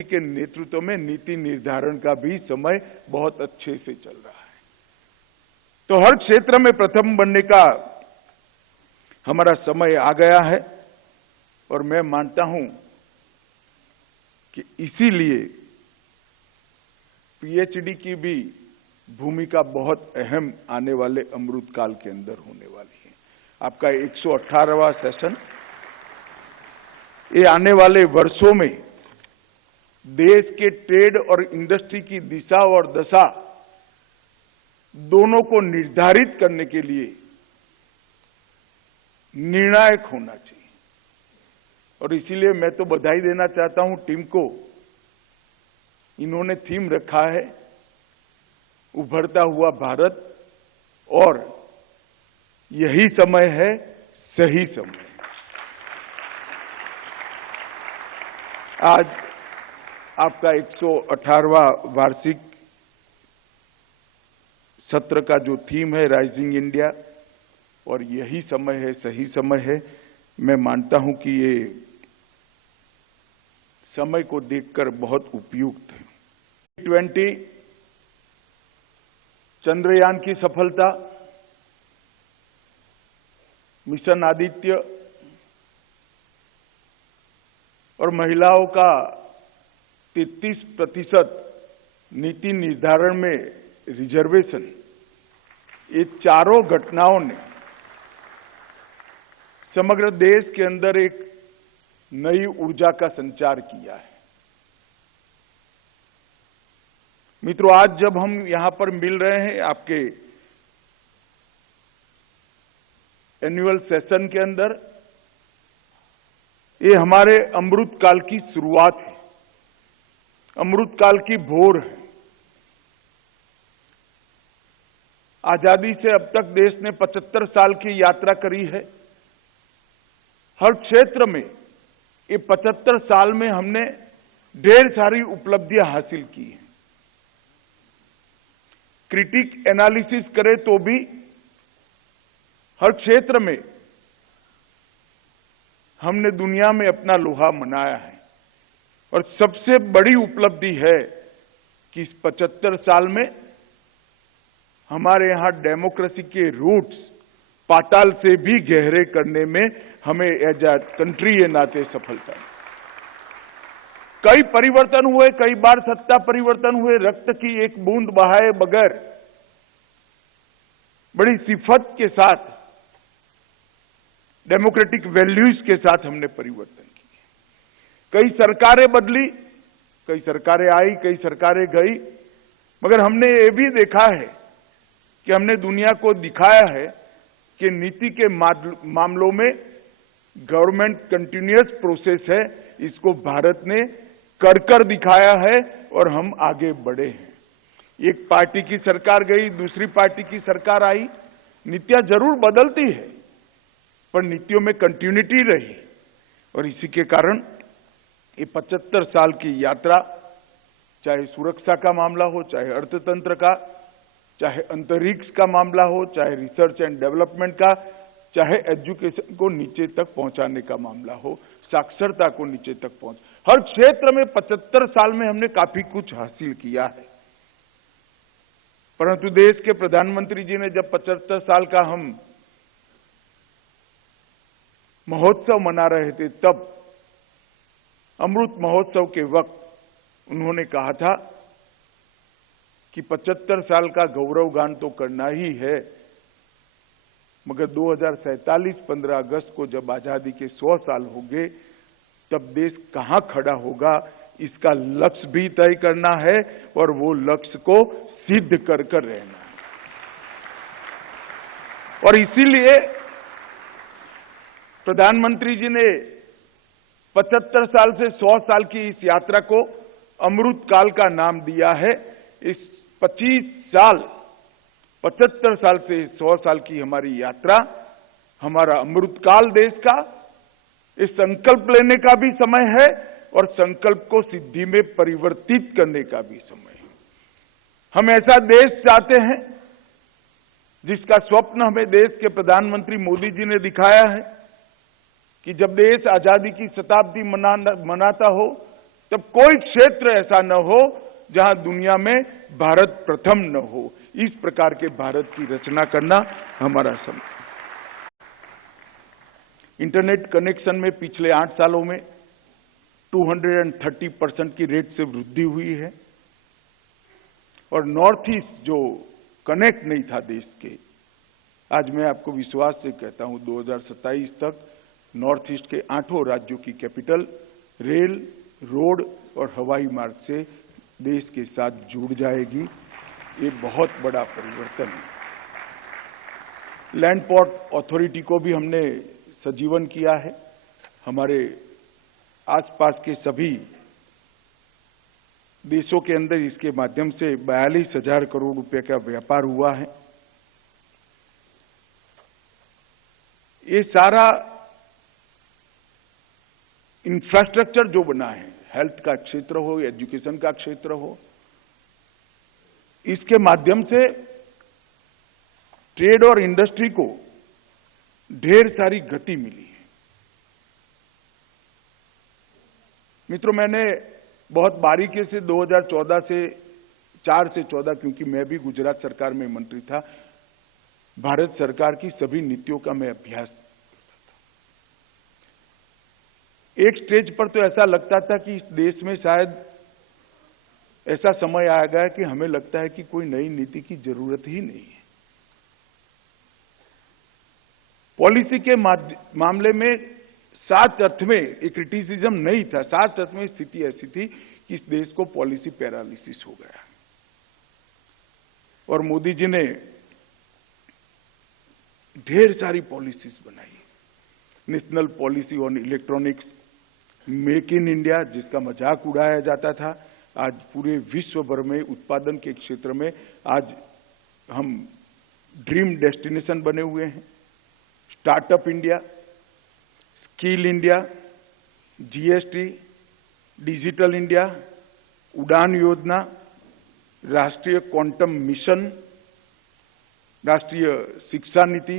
के नेतृत्व में नीति निर्धारण का भी समय बहुत अच्छे से चल रहा है। तो हर क्षेत्र में प्रथम बनने का हमारा समय आ गया है और मैं मानता हूं कि इसीलिए पीएचडी की भी भूमिका बहुत अहम आने वाले अमृत काल के अंदर होने वाली है। आपका 118वां सेशन ये आने वाले वर्षों में देश के ट्रेड और इंडस्ट्री की दिशा और दशा दोनों को निर्धारित करने के लिए निर्णायक होना चाहिए और इसीलिए मैं तो बधाई देना चाहता हूं टीम को। इन्होंने थीम रखा है उभरता हुआ भारत और यही समय है सही समय। आज आपका 118वां वार्षिक सत्र का जो थीम है राइजिंग इंडिया और यही समय है सही समय है। मैं मानता हूं कि ये समय को देखकर बहुत उपयुक्त है। 20 चंद्रयान की सफलता, मिशन आदित्य और महिलाओं का 33% नीति निर्धारण में रिजर्वेशन, ये चारों घटनाओं ने समग्र देश के अंदर एक नई ऊर्जा का संचार किया है। मित्रों, आज जब हम यहां पर मिल रहे हैं आपके एनुअल सेशन के अंदर, ये हमारे अमृत काल की शुरुआत है, अमृत काल की भोर है। आजादी से अब तक देश ने 75 साल की यात्रा करी है। हर क्षेत्र में ये 75 साल में हमने ढेर सारी उपलब्धियां हासिल की हैं। क्रिटिक एनालिसिस करें तो भी हर क्षेत्र में हमने दुनिया में अपना लोहा मनाया है और सबसे बड़ी उपलब्धि है कि इस 75 साल में हमारे यहां डेमोक्रेसी के रूट्स पाताल से भी गहरे करने में हमें एज अ कंट्री ये नाते सफलता है। कई परिवर्तन हुए, कई बार सत्ता परिवर्तन हुए, रक्त की एक बूंद बहाए बगैर बड़ी सिफत के साथ डेमोक्रेटिक वैल्यूज के साथ हमने परिवर्तन किए। कई सरकारें बदली, कई सरकारें आई, कई सरकारें गई, मगर हमने ये भी देखा है कि हमने दुनिया को दिखाया है कि नीति के मामलों में गवर्नमेंट कंटिन्यूअस प्रोसेस है। इसको भारत ने कर दिखाया है और हम आगे बढ़े हैं। एक पार्टी की सरकार गई, दूसरी पार्टी की सरकार आई, नीतियां जरूर बदलती है पर नीतियों में कंटिन्यूटी रही और इसी के कारण ये 75 साल की यात्रा, चाहे सुरक्षा का मामला हो, चाहे अर्थतंत्र का, चाहे अंतरिक्ष का मामला हो, चाहे रिसर्च एंड डेवलपमेंट का, चाहे एजुकेशन को नीचे तक पहुंचाने का मामला हो, साक्षरता को नीचे तक पहुंच, हर क्षेत्र में 75 साल में हमने काफी कुछ हासिल किया है। परंतु देश के प्रधानमंत्री जी ने जब 75 साल का हम महोत्सव मना रहे थे, तब अमृत महोत्सव के वक्त उन्होंने कहा था कि 75 साल का गौरव गान तो करना ही है, मगर 2047 15 अगस्त को जब आजादी के 100 साल होंगे तब देश कहां खड़ा होगा, इसका लक्ष्य भी तय करना है और वो लक्ष्य को सिद्ध कर रहना है। और इसीलिए प्रधानमंत्री जी ने 75 साल से 100 साल की इस यात्रा को अमृत काल का नाम दिया है। इस 25 साल 75 साल से 100 साल की हमारी यात्रा, हमारा अमृत काल देश का, इस संकल्प लेने का भी समय है और संकल्प को सिद्धि में परिवर्तित करने का भी समय है। हम ऐसा देश चाहते हैं जिसका स्वप्न हमें देश के प्रधानमंत्री मोदी जी ने दिखाया है कि जब देश आजादी की शताब्दी मनाता हो तब कोई क्षेत्र ऐसा न हो जहां दुनिया में भारत प्रथम न हो। इस प्रकार के भारत की रचना करना हमारा समय। इंटरनेट कनेक्शन में पिछले 8 सालों में 230% की रेट से वृद्धि हुई है और नॉर्थ ईस्ट जो कनेक्ट नहीं था देश के, आज मैं आपको विश्वास से कहता हूं 2027 तक नॉर्थ ईस्ट के 8 राज्यों की कैपिटल रेल, रोड और हवाई मार्ग से देश के साथ जुड़ जाएगी। ये बहुत बड़ा परिवर्तन है। लैंड पोर्ट अथॉरिटी को भी हमने सजीवन किया है। हमारे आसपास के सभी देशों के अंदर इसके माध्यम से 42,000 करोड़ रुपए का व्यापार हुआ है। ये सारा इंफ्रास्ट्रक्चर जो बना है, हेल्थ का क्षेत्र हो, एजुकेशन का क्षेत्र हो, इसके माध्यम से ट्रेड और इंडस्ट्री को ढेर सारी गति मिली है। मित्रों, मैंने बहुत बारीकी से 2014 से 4 से 14, क्योंकि मैं भी गुजरात सरकार में मंत्री था, भारत सरकार की सभी नीतियों का मैं अभ्यास करता था। एक स्टेज पर तो ऐसा लगता था कि इस देश में शायद ऐसा समय आ गया कि हमें लगता है कि कोई नई नीति की जरूरत ही नहीं है। पॉलिसी के मामले में सात अर्थ में एक क्रिटिसिज्म नहीं था, सात अर्थ में स्थिति ऐसी थी कि इस देश को पॉलिसी पैरालिसिस हो गया और मोदी जी ने ढेर सारी पॉलिसीज बनाई। National policy on electronics, make in India जिसका मजाक उड़ाया जाता था, आज पूरे विश्व भर में उत्पादन के क्षेत्र में आज हम ड्रीम डेस्टिनेशन बने हुए हैं। Startup India, skill India, GST, digital India, उड़ान योजना, राष्ट्रीय क्वांटम मिशन, राष्ट्रीय शिक्षा नीति,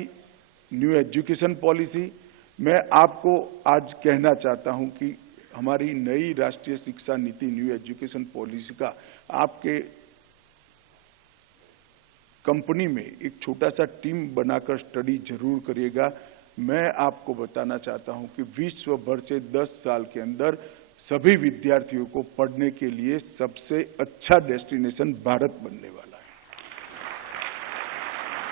न्यू एजुकेशन पॉलिसी। मैं आपको आज कहना चाहता हूं कि हमारी नई राष्ट्रीय शिक्षा नीति, न्यू एजुकेशन पॉलिसी का आपके कंपनी में एक छोटा सा टीम बनाकर स्टडी जरूर करिएगा। मैं आपको बताना चाहता हूं कि विश्व भर से 10 साल के अंदर सभी विद्यार्थियों को पढ़ने के लिए सबसे अच्छा डेस्टिनेशन भारत बनने वाला है।